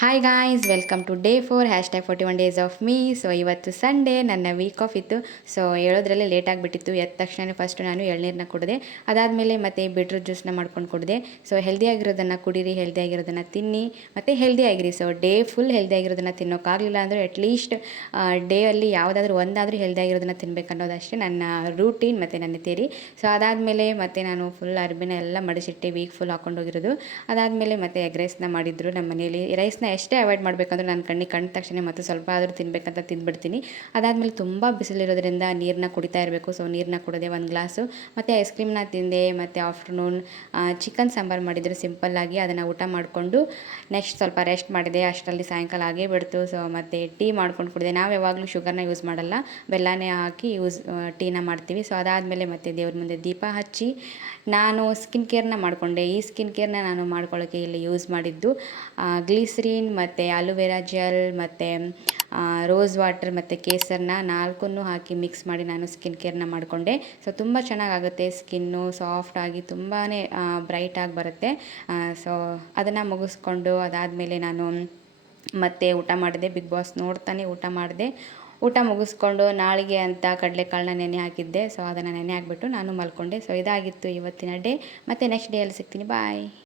Hi guys, welcome to day 4 #41 days of me. So ಇವತ್ತು Sunday, ನನ್ನ week off ಇತ್ತು. So ಹೇಳೋದ್ರಲ್ಲಿ late ಆಗಿಬಿಟ್ಟಿತ್ತು. ಎದ್ದ ತಕ್ಷಣ ಫಸ್ಟು ನಾನು ಎಳ್ನೀರನ್ನ ಕುಡಿದೆ. ಅದಾದಮೇಲೆ ಮತ್ತೆ ಬೀಟ್ರೂಟ್ ಜ್ಯೂಸನ್ನ ಮಾಡ್ಕೊಂಡು ಕುಡಿದೆ. ಸೊ ಹೆಲ್ದಿಯಾಗಿರೋದನ್ನು ಕುಡೀರಿ, ಹೆಲ್ದಿಯಾಗಿರೋದನ್ನು ತಿನ್ನಿ ಮತ್ತು ಹೆಲ್ದಿ ಆಗಿರಿ. ಸೊ ಡೇ ಫುಲ್ ಹೆಲ್ದಿಯಾಗಿರೋದನ್ನು ತಿನ್ನೋಕ್ಕಾಗಲಿಲ್ಲ ಅಂದರೆ ಅಟ್ಲೀಸ್ಟ್ ಡೇ ಅಲ್ಲಿ ಯಾವುದಾದ್ರೂ ಒಂದಾದರೂ ಹೆಲ್ದಿಯಾಗಿರೋದನ್ನು ತಿನ್ನಬೇಕನ್ನೋದಷ್ಟೇ ನನ್ನ ರೂಟೀನ್ ಮತ್ತು ನನ್ನ ಥಿಯರಿ. ಸೊ ಅದಾದಮೇಲೆ ಮತ್ತೆ ನಾನು ಫುಲ್ ಅರ್ಬಿನ ಎಲ್ಲ ಮಡಿಸಿಟ್ಟೆ, ವೀಕ್ ಫುಲ್ ಹಾಕೊಂಡೋಗಿರೋದು. ಅದಾದಮೇಲೆ ಮತ್ತೆ ಎಗ್ ರೈಸ್ನ ಮಾಡಿದ್ರು ನಮ್ಮ ಮನೇಲಿ. ರೈಸ್ನ ಎಷ್ಟೇ ಅವಾಯ್ಡ್ ಮಾಡಬೇಕಂದ್ರೆ ನಾನು ಕಣ್ಣಿಗೆ ಕಂಡ ತಕ್ಷಣ ಮತ್ತು ಸ್ವಲ್ಪ ಆದರೂ ತಿನ್ನಬೇಕಂತ ತಿಂದ್ಬಿಡ್ತೀನಿ. ಅದಾದಮೇಲೆ ತುಂಬ ಬಿಸಿಲಿರೋದ್ರಿಂದ ನೀರನ್ನ ಕುಡಿತಾ ಇರಬೇಕು. ಸೊ ನೀರನ್ನ ಕುಡಿದೆ 1 ಗ್ಲಾಸು. ಮತ್ತು ಐಸ್ ಕ್ರೀಮ್ನ ತಿಂದೆ. ಮತ್ತು ಆಫ್ಟರ್ನೂನ್ ಚಿಕನ್ ಸಾಂಬಾರು ಮಾಡಿದ್ರು ಸಿಂಪಲ್ಲಾಗಿ. ಅದನ್ನು ಊಟ ಮಾಡಿಕೊಂಡು ನೆಕ್ಸ್ಟ್ ಸ್ವಲ್ಪ ರೆಸ್ಟ್ ಮಾಡಿದೆ. ಅಷ್ಟರಲ್ಲಿ ಸಾಯಂಕಾಲ ಆಗೇ ಬಿಡ್ತು. ಸೊ ಮತ್ತು ಟೀ ಮಾಡ್ಕೊಂಡು ಕುಡಿದೆ. ನಾವು ಯಾವಾಗಲೂ ಶುಗರ್ನ ಯೂಸ್ ಮಾಡಲ್ಲ, ಬೆಲ್ಲನೇ ಹಾಕಿ ಟೀನ ಮಾಡ್ತೀವಿ. ಸೊ ಅದಾದಮೇಲೆ ಮತ್ತೆ ದೇವ್ರ ಮುಂದೆ ದೀಪ ಹಚ್ಚಿ ನಾನು ಸ್ಕಿನ್ ಕೇರ್ನ ಮಾಡಿಕೊಂಡೆ. ಈ ಸ್ಕಿನ್ ಕೇರ್ನ ನಾನು ಮಾಡ್ಕೊಳ್ಳೋಕ್ಕೆ ಇಲ್ಲಿ ಯೂಸ್ ಮಾಡಿದ್ದು ಗ್ಲಿಸರಿನ್ ಮತ್ತು ಆಲೋವೆರಾ ಜೆಲ್ ಮತ್ತು ರೋಸ್ ವಾಟರ್ ಮತ್ತು ಕೇಸರನ್ನ 4 ಹಾಕಿ ಮಿಕ್ಸ್ ಮಾಡಿ ನಾನು ಸ್ಕಿನ್ ಕೇರ್ನ ಮಾಡಿಕೊಂಡೆ. ಸೊ ತುಂಬ ಚೆನ್ನಾಗಾಗುತ್ತೆ, ಸ್ಕಿನ್ನು ಸಾಫ್ಟಾಗಿ ತುಂಬಾ ಬ್ರೈಟಾಗಿ ಬರುತ್ತೆ. ಸೊ ಅದನ್ನು ಮುಗಿಸ್ಕೊಂಡು ಅದಾದಮೇಲೆ ನಾನು ಮತ್ತೆ ಊಟ ಮಾಡಿದೆ. ಬಿಗ್ ಬಾಸ್ ನೋಡ್ತಾನೆ ಊಟ ಮಾಡಿದೆ. ಊಟ ಮುಗಿಸ್ಕೊಂಡು ನಾಳೆಗೆ ಅಂತ ಕಡಲೆಕಾಳನ್ನ ನೆನೆ ಹಾಕಿದ್ದೆ. ಸೊ ಅದನ್ನು ನೆನೆ ಹಾಕಿಬಿಟ್ಟು ನಾನು ಮಲ್ಕೊಂಡೆ. ಸೊ ಇದಾಗಿತ್ತು ಇವತ್ತಿನ ಡೇ. ಮತ್ತು ನೆಕ್ಸ್ಟ್ ಡೇ ಅಲ್ಲಿ ಸಿಗ್ತೀನಿ. ಬಾಯ್.